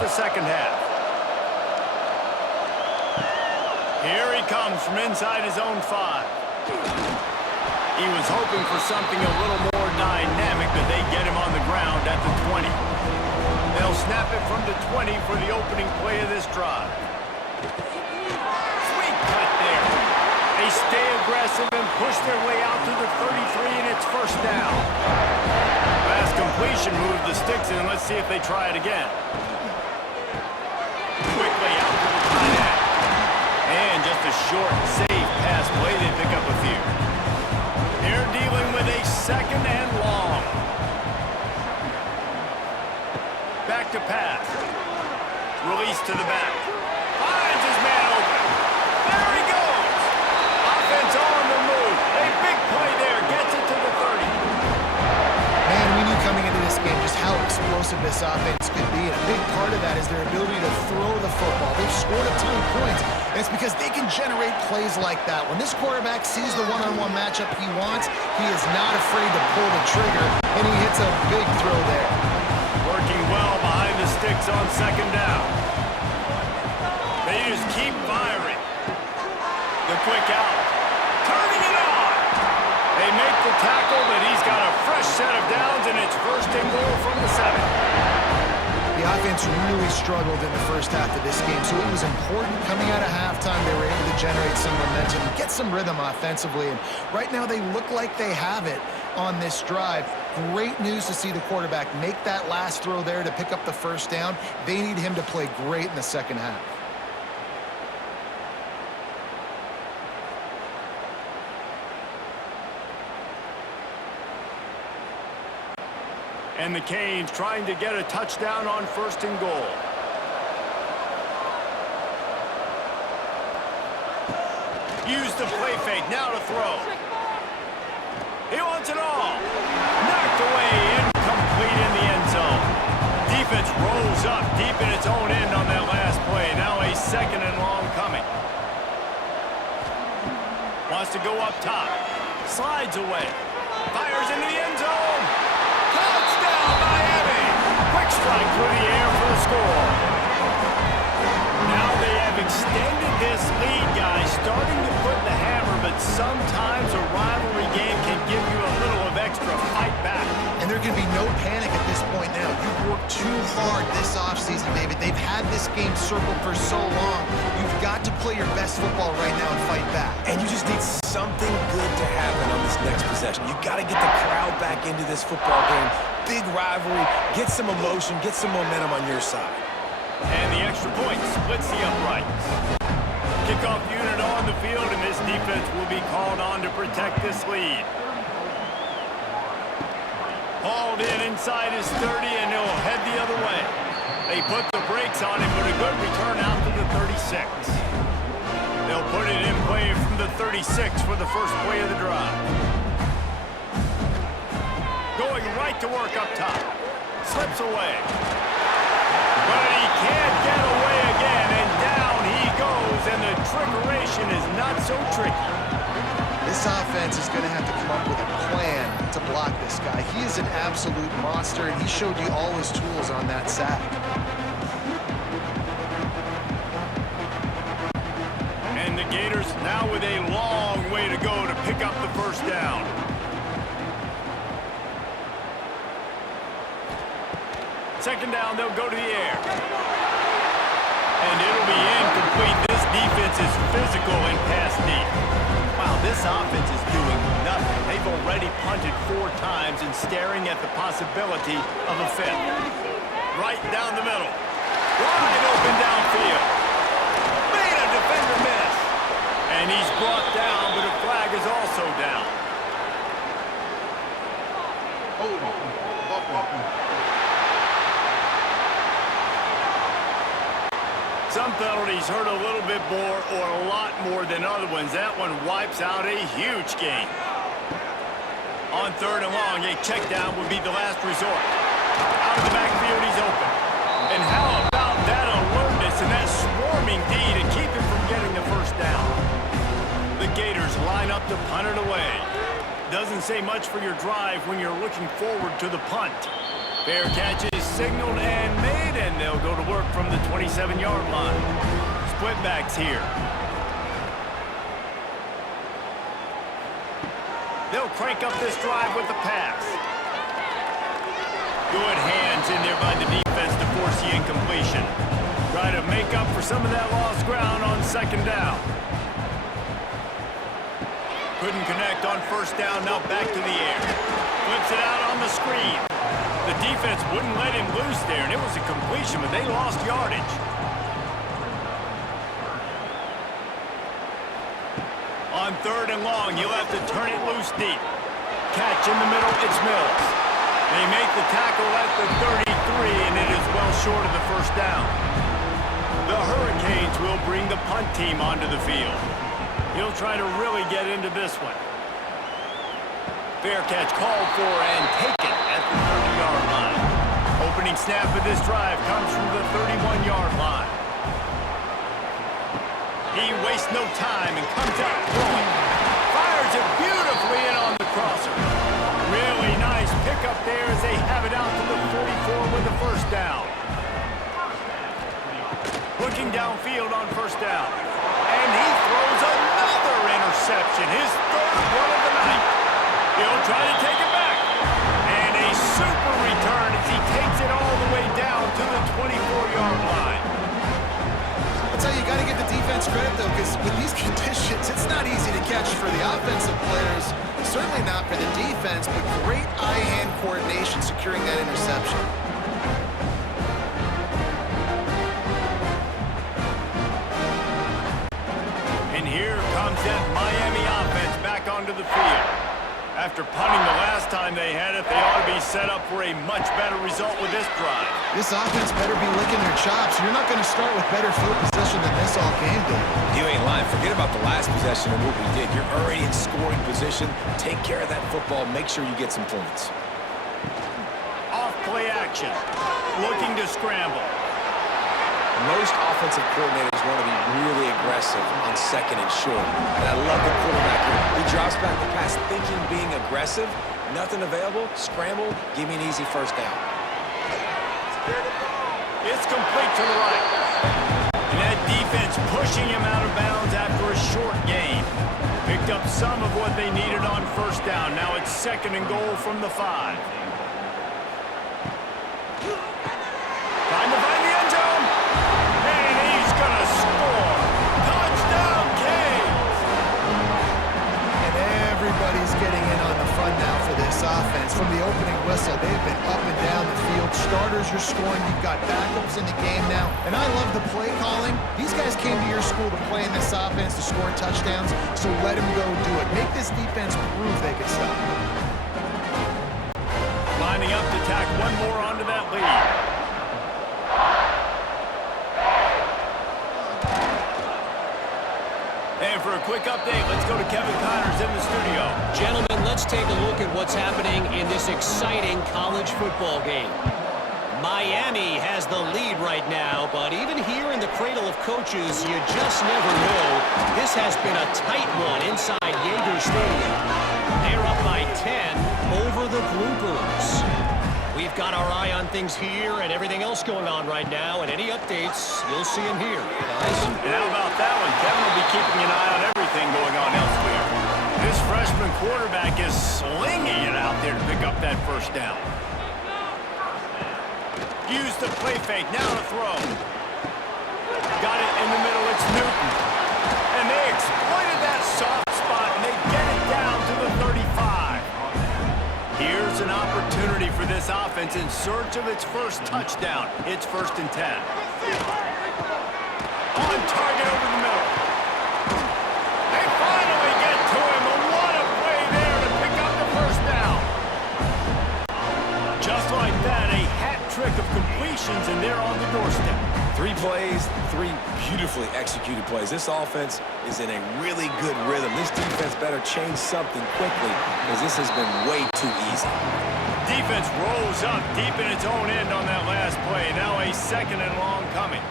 the second half. Here he comes from inside his own 5. He was hoping for something a little more dynamic, but they get him on the ground at the 20. They'll snap it from the 20 for the opening play of this drive. Sweet cut there. They stay aggressive and push their way out to the 33, and it's first down. Fast completion moved the sticks in. Let's see if they try it again. Quickly out to the tight end. And just a short, safe pass play. They pick up a few. They're dealing with a second and long. Back to pass. Release to the back. Finds his man open. There he goes. Offense on the move. A big play there. Gets it to the 30. Man, we knew coming into this game just how explosive this offense could be. And a big part of that is their ability to throw the football. They've scored a ton of points. And it's because they can generate plays like that. When this quarterback sees the one-on-one matchup he wants, he is not afraid to pull the trigger, and he hits a big throw there. Working well behind the sticks on second down. They just keep firing. The quick out. Turning it on. They make the tackle, but he's got a fresh set of downs, and it's first and goal from the 7. The offense really struggled in the first half of this game, so it was important coming out of halftime they were able to generate some momentum and get some rhythm offensively. And right now they look like they have it on this drive. Great news to see the quarterback make that last throw there to pick up the first down. They need him to play great in the second half. And the Canes trying to get a touchdown on first and goal. Use the play fake, now to throw. He wants it all. Knocked away, incomplete in the end zone. Defense rolls up deep in its own end on that last play. Now a second and long coming. Wants to go up top. Slides away. Fires into the end zone. Touchdown, Miami! Quick strike through the air for the score. Now they have extended this lead, guys, starting to put the hammer, but sometimes a rivalry game can give you a little of extra fight back. And there can be no panic at this point now. You've worked too hard this offseason, David. They've had this game circled for so long. You've got to play your best football right now and fight back. And you just need something good to happen on this next possession. You got to get the crowd back into this football game. Big rivalry, get some emotion, get some momentum on your side. And the extra point splits the uprights. Kickoff unit on the field, and this defense will be called on to protect this lead. Hauled in inside his 30, and he'll head the other way. They put the brakes on him, but a good return out to the 36. They'll put it in play from the 36 for the first play of the drive. Going right to work up top. Slips away. But he can't get away again, and down he goes, and the trickeration is not so tricky. This offense is going to have to come up with a plan to block this guy. He is an absolute monster, and he showed you all his tools on that sack. And the Gators now with a long way to go to pick up the first down. Second down, they'll go to the air. And it'll be incomplete. This defense is physical and pass deep. Wow, this offense is doing nothing. They've already punted 4 times and staring at the possibility of a 5th. Right down the middle. Wide open downfield. Made a defender miss. And he's brought down, but a flag is also down. Some penalties hurt a little bit more or a lot more than other ones. That one wipes out a huge game. On third and long, a check down would be the last resort. Out of the backfield, he's open. And how about that alertness and that swarming D to keep him from getting the first down? The Gators line up to punt it away. Doesn't say much for your drive when you're looking forward to the punt. Fair catch is signaled and made, and they'll go to work from from the 27-yard line. Split backs here. They'll crank up this drive with the pass. Good hands in there by the defense to force the incompletion. Try to make up for some of that lost ground on second down. Couldn't connect on first down, now back to the air. Flips it out on the screen. The defense wouldn't let him loose there, and it was a completion, but they lost yardage. On third and long, you'll have to turn it loose deep. Catch in the middle, it's Mills. They make the tackle at the 33, and it is well short of the first down. The Hurricanes will bring the punt team onto the field. He'll try to really get into this one. Fair catch called for and taken at the 30-yard line. Opening snap of this drive comes from the 31-yard line. He wastes no time and comes out throwing. Fires it beautifully in on the crosser. Really nice pickup there as they have it out to the 44 with the first down. Looking downfield on first down. And he throws another interception, his third one of the night. He'll try to take it back. And a super return as he takes it all the way down to the 24-yard line. I'll tell you, you got to give the defense credit, though, because with these conditions, it's not easy to catch for the offensive players. Certainly not for the defense, but great eye-hand coordination securing that interception. And here comes that Miami offense back onto the field. After punting the last time they had it, they ought to be set up for a much better result with this drive. This offense better be licking their chops. You're not going to start with better field position than this all game day. You ain't lying. Forget about the last possession and what we did. You're already in scoring position. Take care of that football. Make sure you get some points. Off play action. Looking to scramble. Most offensive coordinators want to be really aggressive on second and short. And I love the quarterback here. He drops back the pass thinking being aggressive. Nothing available. Scramble. Give me an easy first down. It's complete to the right. And that defense pushing him out of bounds after a short gain. Picked up some of what they needed on first down. Now it's second and goal from the 5. Trying to find the end zone. And he's going to score. Touchdown, Canes! And everybody's getting in on the fun now for this offense. From the opening whistle, they've been up and down the field. Starters are scoring. You've got backups in the game now. And I love the play calling. These guys came to your school to play in this offense to score touchdowns, so let them go do it. Make this defense prove they can stop. Lining up to tack one more onto that lead. And for a quick update, let's go to Kevin Connors in the studio. Gentlemen, let's take a look at what's happening in this exciting college football game. Miami has the lead right now, but even here in the cradle of coaches, you just never know. This has been a tight one inside Yager Stadium. They're up by 10 over the Bloopers. We've got our eye on things here and everything else going on right now, and any updates, you'll see them here, guys. And how about that one? Kevin will be keeping an eye on everything going on elsewhere. This freshman quarterback is slinging it out there to pick up that first down. Use the play fake, now to throw. Got it in the middle, it's Newton. And they exploited that soft spot, and they get it down to the 35. Here's an opportunity for this offense in search of its first touchdown. It's 1st and 10. On target over the middle. They finally get to him, and what a play there to pick up the first down. Just like that, a hat trick of completions, and they're on the doorstep. 3 plays, 3 beautifully executed plays. This offense is in a really good rhythm. This defense better change something quickly because this has been way too easy. Defense rolls up deep in its own end on that last play. Now a 2nd and long coming.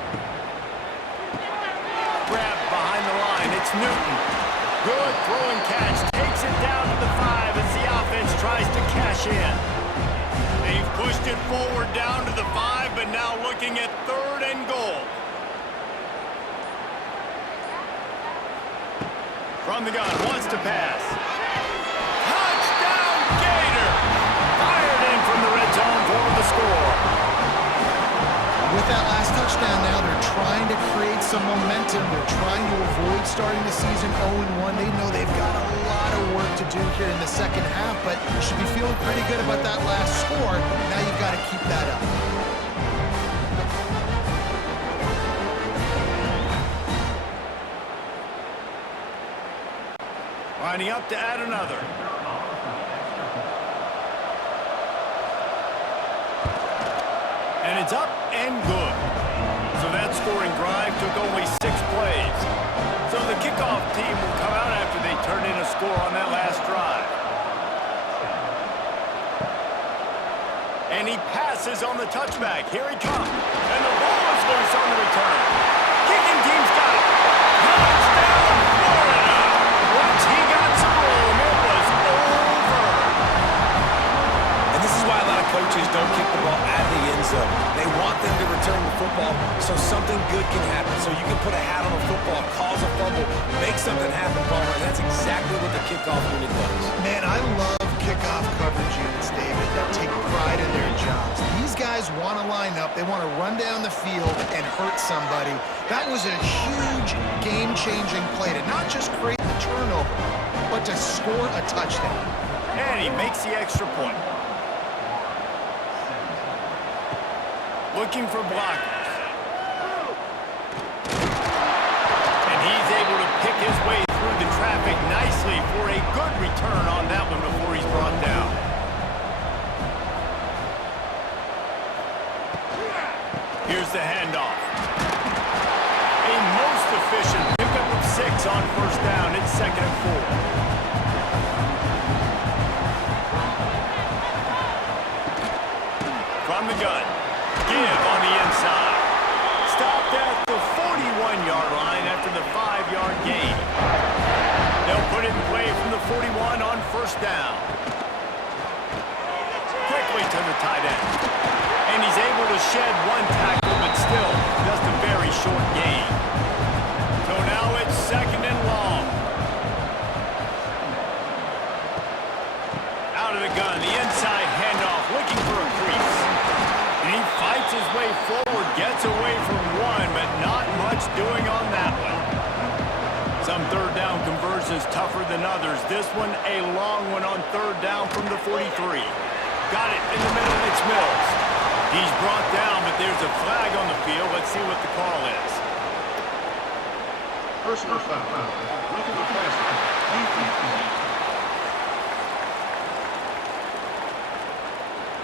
Grab behind the line. It's Newton. Good throwing catch. Takes it down to the 5 as the offense tries to cash in. They've pushed it forward down to the 5, but now looking at 3rd and goal. From the gun, wants to pass. Touchdown, Gator! Fired in from the red zone for the score. With that last touchdown now, they're trying to create some momentum. They're trying to avoid starting the season 0-1. They know they've got a lot of work to do here in the second half, but you should be feeling pretty good about that last score. Now you've got to keep that up. Lining up to add another. And it's up and good. So that scoring drive took only 6 plays. So the kickoff team will come out after they turn in a score on that last drive. And he passes on the touchback. Here he comes. And the ball is loose on the return. Kicking team's got it. Touchdown, Florida! Once he got some room, it was over. And this is why a lot of coaches don't kick the ball out of the end zone. They want them to return the football so something good can happen. So you can put a hat on a football, cause a fumble, make something happen, Palmer. And that's exactly what the kickoff unit does. Man, I love kickoff coverage units, David, that take pride in their jobs. These guys want to line up. They want to run down the field and hurt somebody. That was a huge game-changing play to not just create the turnover, but to score a touchdown. And he makes the extra point. Looking for blockers. And he's able to pick his way through the traffic nicely for a good return on that one before he's brought down. Here's the handoff. A most efficient pickup of 6 on first down. It's 2nd and 4. From the gun. Give on the inside. Stopped at the 41-yard line after the 5-yard gain. They'll put it in play from the 41 on first down. Quickly to the tight end. And he's able to shed 1 tackle, but still just a very short gain. So now it's 2nd and long. Out of the gun, the inside handoff, looking for a crease. And he fights his way forward, gets away from 1, but not much doing on that one. Some third down conversions tougher than others. This one, a long one on third down from the 43. Got it in the middle, it's Mills. He's brought down, but there's a flag on the field. Let's see what the call is. Personal foul. Look at the pass.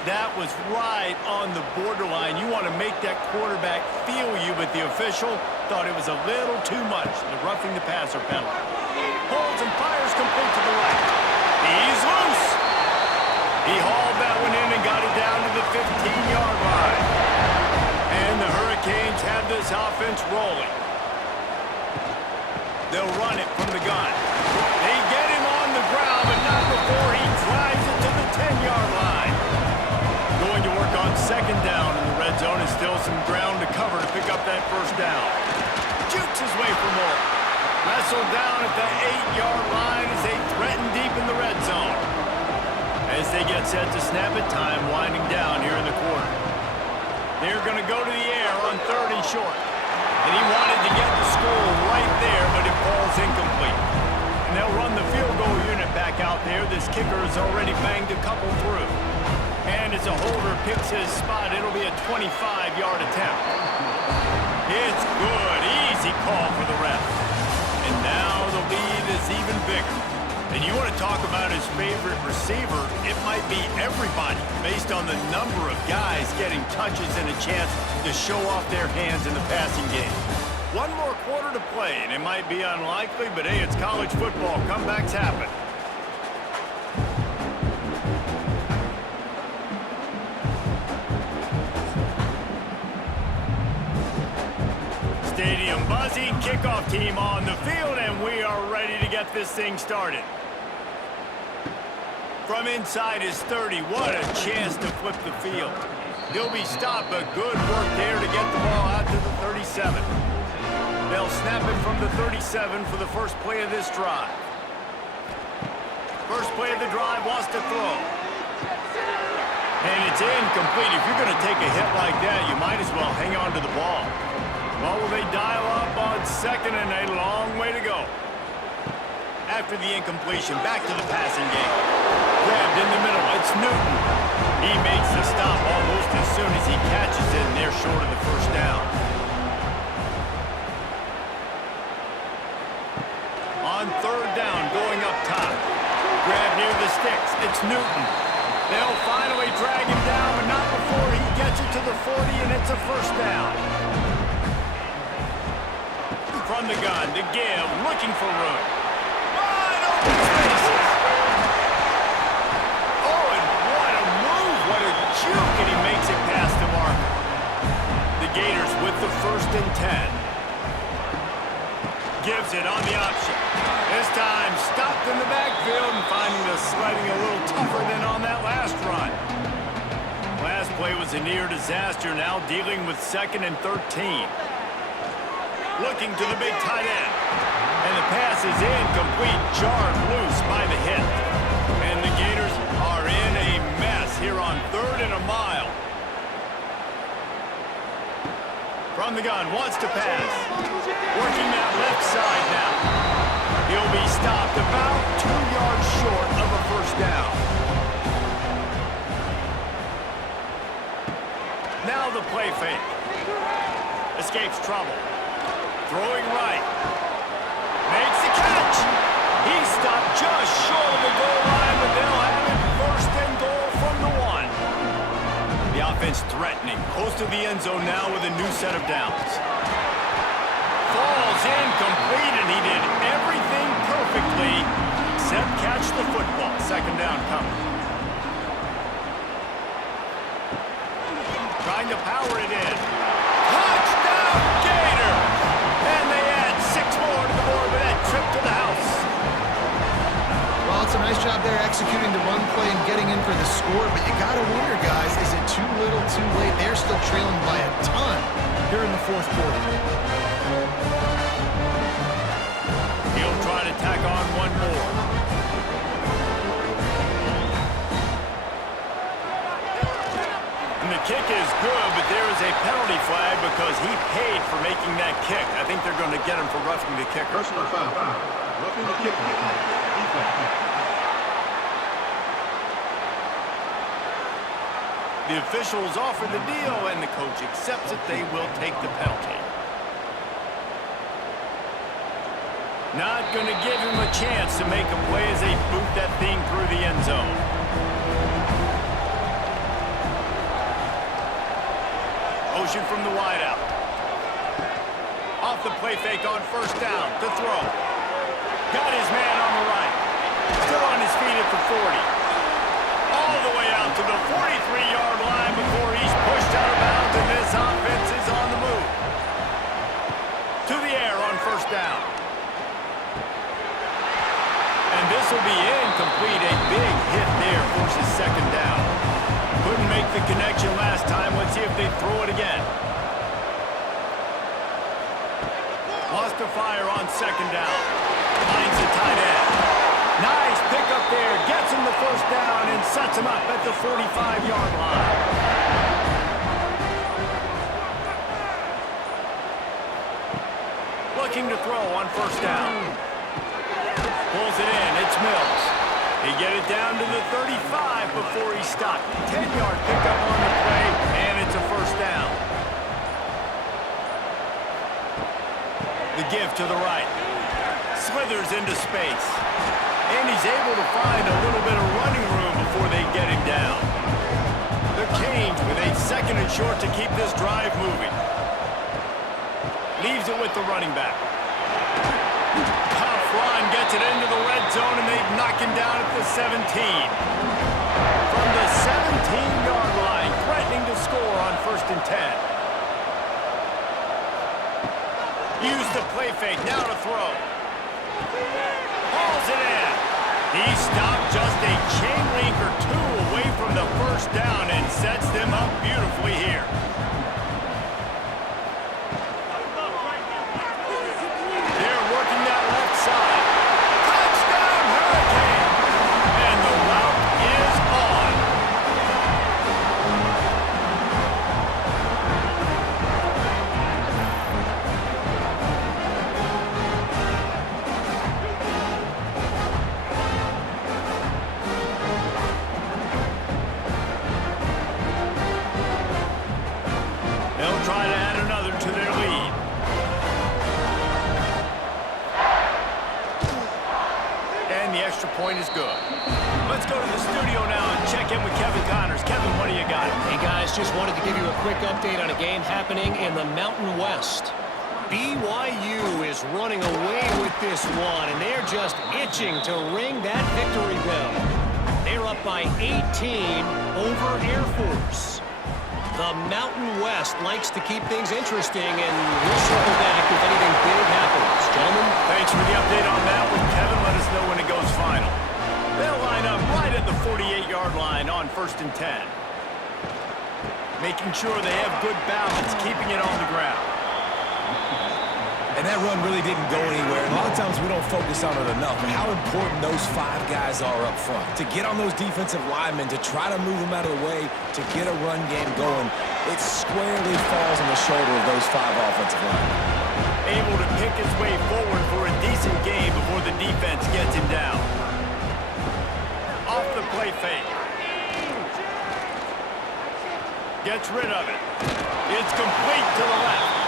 That was right on the borderline. You want to make that quarterback feel you, but the official thought it was a little too much. The roughing the passer penalty. Holds and fires complete to the right. He's loose. He hauled that one in and got it down to the 15-yard line. And the Hurricanes have this offense rolling. They'll run it from the gun. They get him on the ground, but not before he drives it to the 10-yard line. Going to work on second down in the red zone, and still some ground to cover to pick up that first down. Jukes his way for more. Wrestled down at the 8-yard line as they threaten deep in the red zone. As they get set to snap it, time winding down here in the quarter. They're going to go to the air on 3rd and short. And he wanted to get the score right there, but it falls incomplete. And they'll run the field goal unit back out there. This kicker has already banged a couple through. And as a holder picks his spot, it'll be a 25-yard attempt. It's good. Easy call for the ref. And now the lead is even bigger. And you want to talk about his favorite receiver, it might be everybody based on the number of guys getting touches and a chance to show off their hands in the passing game. 1 more quarter to play, and it might be unlikely, but hey, it's college football. Comebacks happen. Stadium buzzing, kickoff team on the field, and we are ready to get this thing started. From inside his 30, what a chance to flip the field. He'll be stopped, but good work there to get the ball out to the 37. They'll snap it from from the 37 for the first play of this drive. First play of the drive wants to throw. And it's incomplete. If you're going to take a hit like that, you might as well hang on to the ball. Well, will they dial up on second and a long way to go? After the incompletion, back to the passing game. Grabbed in the middle. It's Newton. He makes the stop almost as soon as he catches it, and they're short of the first down. On third down, going up top. Grab near the sticks. It's Newton. They'll finally drag him down, but not before he gets it to the 40, and it's a first down. From the gun, the give, looking for room. Wide open spaces. Oh, and what a move, what a juke, and he makes it past the mark. The Gators with the 1st and 10. Gives it on the option. This time stopped in the backfield and finding the sliding a little tougher than on that last run. Last play was a near disaster, now dealing with 2nd and 13. Looking to the big tight end. And the pass is incomplete, jarred loose by the hit. And the Gators are in a mess here on 3rd and a mile. From the gun, wants to pass. Working that left side now. He'll be stopped about 2 yards short of a first down. Now the play fake. Escapes trouble. Throwing right. Makes the catch. He's stopped just short of the goal line, but they'll have it 1st and goal from the 1. The offense threatening. Close to the end zone now with a new set of downs. Falls incomplete, and he did everything perfectly except catch the football. 2nd down coming. Trying to power it in. Touchdown, Gators! And they add 6 more to the board with that trip to the house. Well, it's a nice job there executing the run play and getting in for the score, but you got to wonder, guys, is it too little, too late? They're still trailing by a ton here in the 4th quarter. He'll try to tack on one more. And the kick is good, but there is a penalty flag because he paid for making that kick. I think they're going to get him for roughing the kicker. Personal foul. Roughing the kicker. Defense. The officials offer the deal, and the coach accepts it. They will take the penalty. Not going to give him a chance to make a play as they boot that thing through the end zone. Motion from the wideout. Off the play fake on 1st down to throw. Got his man on the right. Still on his feet at the 40. All the way out to the 43-yard line before he's pushed out of bounds, and this offense is on the move. To the air on 1st down. And this will be incomplete. A big hit there forces 2nd down. Couldn't make the connection last time. Let's see if they throw it again. Lost to fire on 2nd down. Finds the tight end. Nice pickup there. Gets him the 1st down and sets him up at the 45-yard line. Looking to throw on 1st down. Pulls it in. It's Mills. He get it down to the 35 before he stopped. 10-yard pickup on the play, and it's a 1st down. The give to the right. Slithers into space. And he's able to find a little bit of running room before they get him down. The Canes with a 2nd and short to keep this drive moving. Leaves it with the running back. Tough run, gets it into the red zone, and they knock him down at the 17. From the 17-yard line, threatening to score on 1st and 10. Use the play fake, now to throw. Hauls it in. He stopped just a chain link or 2 away from the 1st down and sets them up beautifully here. point is good. Let's go to the studio now and check in with Kevin Connors. Kevin, what do you got? Hey, guys, just wanted to give you a quick update on a game happening in the Mountain West. BYU is running away with this one, and they're just itching to ring that victory bell. They're up by 18 over Air Force. The Mountain West likes to keep things interesting, and we'll circle back if anything big happens. Gentlemen? Thanks for the update on that one, Kevin. Let us know when it goes final. They'll line up right at the 48-yard line on 1st and 10. Making sure they have good balance, keeping it on the ground. And that run really didn't go anywhere. And a lot of times we don't focus on it enough, but how important those 5 guys are up front. To get on those defensive linemen, to try to move them out of the way, to get a run game going, it squarely falls on the shoulder of those 5 offensive linemen. Able to pick his way forward for a decent game before the defense gets him down. Off the play fake. Gets rid of it. It's complete to the left.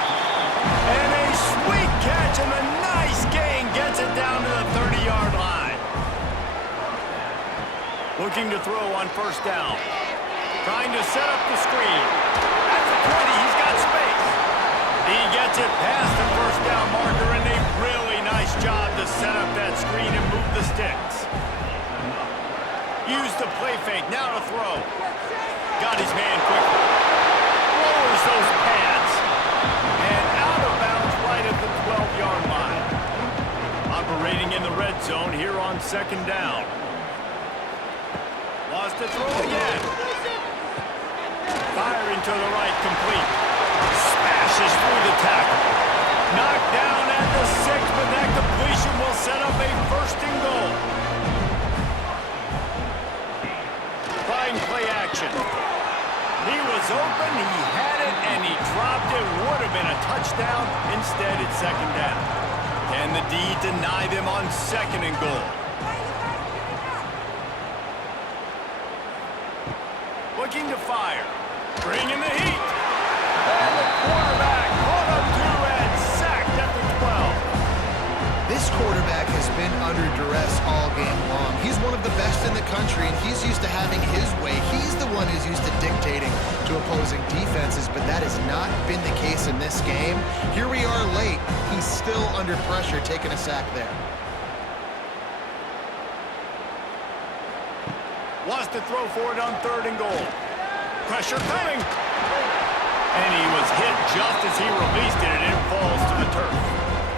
And a sweet catch and a nice gain gets it down to the 30-yard line. Looking to throw on 1st down. Trying to set up the screen. At the 20, he's got space. He gets it past the 1st down marker, and a really nice job to set up that screen and move the sticks. Use the play fake, now to throw. Got his man quickly. Lowers those pads. And out of bounds right at the 12-yard line. Operating in the red zone here on 2nd down. Wants to throw again. Firing to the right, complete. Smashes through the tackle. Knocked down at the 6, but that completion will set up a 1st and goal. Trying play action. He was open, he had it, and he dropped it. Would have been a touchdown. Instead, it's 2nd down. Can the D deny them on 2nd and goal? Looking to fire. Bringing the heat. And the quarterback caught up to and sacked at the 12. This quarterback has been under duress all game long. He's one of the best in the country, and he's used to having his way. He's the one who's used to dictating to opposing defenses, but that has not been the case in this game. Here we are late. He's still under pressure, taking a sack there. Wants to throw for it on 3rd and goal. Pressure coming. And he was hit just as he released it, and it falls to the turf.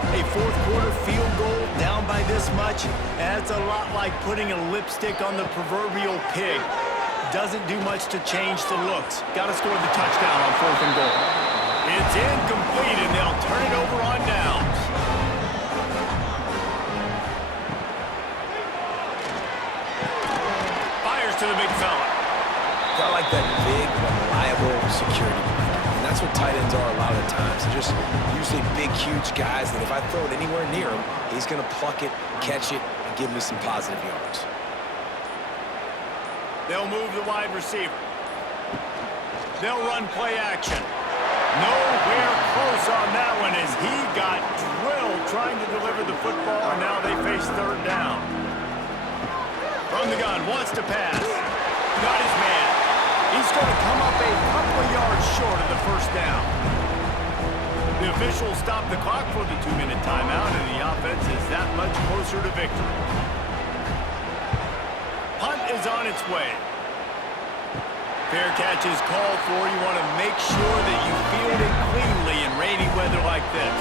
A 4th quarter field goal down by this much, that's a lot like putting a lipstick on the proverbial pig. Doesn't do much to change the looks. Got to score the touchdown on 4th and goal. It's incomplete, and they'll turn it over on downs. Fires to the big fella. I like that big, reliable security blanket. And that's what tight ends are a lot of the times. They're just usually big, huge guys that if I throw it anywhere near him, he's going to pluck it, catch it, and give me some positive yards. They'll move the wide receiver. They'll run play action. Nowhere close on that one as he got drilled trying to deliver the football, and now they face 3rd down. From the gun, wants to pass. Got his man. He's going to come up a couple of yards short of the 1st down. The officials stop the clock for the 2-minute timeout, and the offense is that much closer to victory. Punt is on its way. Fair catch is called for. You want to make sure that you field it cleanly in rainy weather like this.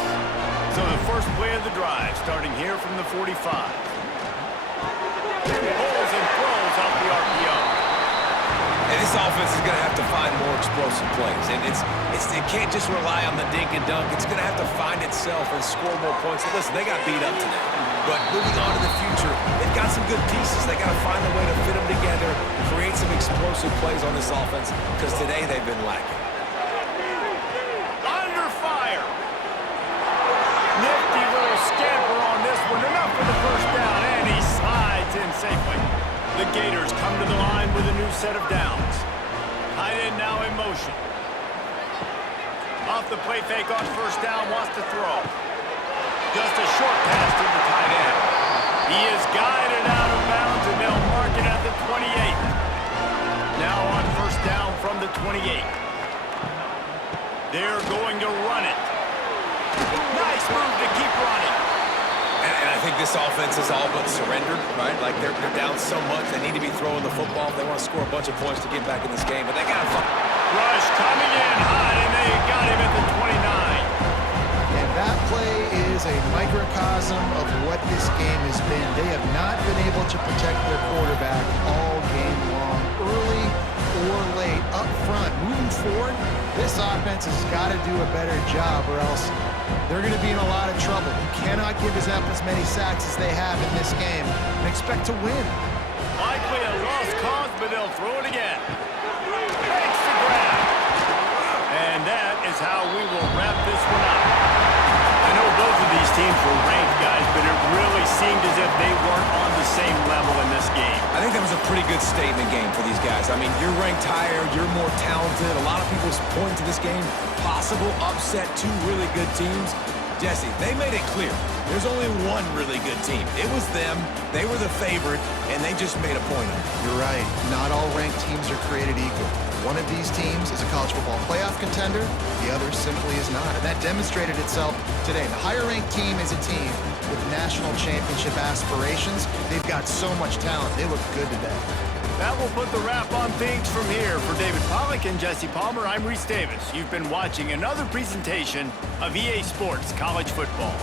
So the first play of the drive, starting here from the 45. Pulls and throws off the RPO. And this offense is going to have to find more explosive plays. And it can't just rely on the dink and dunk. It's going to have to find itself and score more points. And listen, they got beat up today. But moving on to the future, they've got some good pieces. They got to find a way to fit them together, create some explosive plays on this offense, because today they've been lacking. Under fire. Nifty little scamper on this one. Enough for the 1st down, and he slides in safely. The Gators come to the line with a new set of downs. Tight end now in motion. Off the play fake on 1st down, wants to throw. Just a short pass to the tight end. He is guided out of bounds. the 28. They're going to run it. Nice move to keep running. And I think this offense is all but surrendered, right? Like, they're down so much, they need to be throwing the football if they want to score a bunch of points to get back in this game. But they got to Rush coming in hot, and they got him at the 29. And that play is a microcosm of what this game has been. They have not been able to protect their quarterback all game long, early or late, up front. Moving forward, this offense has got to do a better job, or else they're going to be in a lot of trouble. You cannot give as many sacks as they have in this game and expect to win. Likely a lost cause, but they'll throw it again. Makes the grab. And that is how we will wrap this one up. I know both of these teams were ranked, guys, but it really seemed as if they weren't on the same level in this game. I think that was a pretty good statement game for these guys. I mean, you're ranked higher, you're more talented. A lot of people point to this game, possible upset, two really good teams. Jesse, they made it clear. There's only one really good team. It was them. They were the favorite, and they just made a point of it. You're right. Not all ranked teams are created equal. One of these teams is a college football playoff contender. The other simply is not. And that demonstrated itself today. The higher-ranked team is a team with national championship aspirations. They've got so much talent. They look good today. That will put the wrap on things from here. For David Pollack and Jesse Palmer, I'm Reese Davis. You've been watching another presentation of EA Sports College Football.